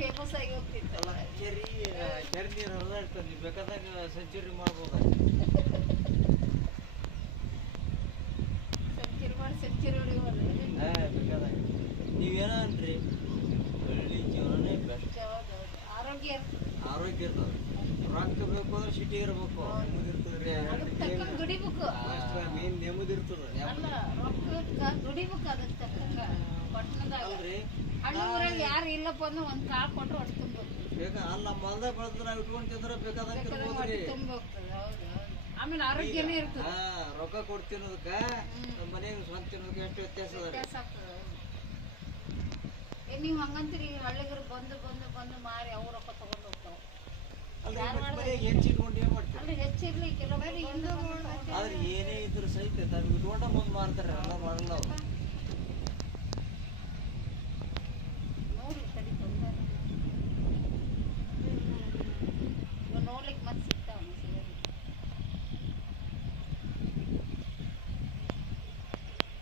Famous ಆಗಿ ಹೋಗ್ತಿತ್ತಲ್ಲ. ಕೆರೆ ನೀರು ಹರಿದಾಡ್ತದೆ, ನೀವು ಬೇಕಾದಾಗ ಸೆಂಚುರಿ ಮಾಡ್ಬೋದು. ಸೆಂಚುರಿ ಹೊಡಿಬೋದು. ಬೇಕಾದಾಗ ನೀವೇನೋ ಅನ್ರಿ, ಹಳ್ಳಿ ಜೀವನನೇ ಬೆಸ್ಟ್. ಆರೋಗ್ಯ ಇರ್ತದೆ. ರೊಕ್ಕ ಬೇಕು ಅಂದ್ರೆ ಸಿಟಿ ಇರ್ಬೇಕು, ದುಡಿಬೇಕು. ಮೇನ್ ನೆಮ್ಮದಿ ಇರ್ತದೆ. ಅಲ್ಲ, ರೊಕ್ಕ ದುಡಿಬೇಕು. ಅದಕ್ಕೆ ತಕ್ಕಂಗ ಪಟ್ಟಣದಾಗ ಅಲ್ರಿ, ಹಳ್ಳಿ ಊರಲ್ಲಿ ಯಾರು ಇಲ್ಲಪ್ಪ ಅಂದ್ರೆ ಒಂದ್ ಕಾಳು ಕೊಟ್ರೆ ಹೊಟ್ಟೆ ತುಂಬೋದು. ಅಲ್ಲ ನಮ್ಮ ಹೊಲ್ದಾಗ ಬೆಳೆದ್ರೆ ನಾವು ಇಟ್ಕೊಂಡು ತಿಂದ್ರೆ ಬೇಕಾದಂಗೆ ಹೊಟ್ಟೆ ತುಂಬ ಹೋಗ್ತದೆ. ಹೌದು. ಆಮೇಲೆ ಆರೋಗ್ಯನೇ ಇರ್ತದೆ. ರೊಕ್ಕ ಕೊಟ್ಟು ತಿನ್ನೋದಕ್ಕೆ ನಮ್ಮ ಮನೆಗೆ ಸ್ವಂತ ತಿನ್ನೋದಕ್ಕೆ ಎಷ್ಟು ವ್ಯತ್ಯಾಸ ಆಗ್ತದೆ. ನೀವು ಹಂಗಂತೀರಿ, ಹಳ್ಳಿಗರು ಬಂದು ಬಂದು ಬಂದು ಮಾರಿ ಅವ್ರ ರೊಕ್ಕ ತಗೊಂಡು ಹೋಗ್ತಾವ. ಹೆಚ್ಚಿಟ್ಕೊಂಡು ಏನ್ ಮಾಡ್ತಾರೆ? ಅಲ್ಲಿ ಹೆಚ್ಚಿರ್ಲಿ ಕೆಲವೊಬ್ಬರು ಆದ್ರೆ ಏನೇ ಇದ್ರು ಸಹಿತ ತಾವು ಇಟ್ಕೊಂಡ ಮುಂದೆ ಮಾರ್ತಾರೆ. ಎಲ್ಲ ಮಾಡಲ್ಲ ಅವ್ರು.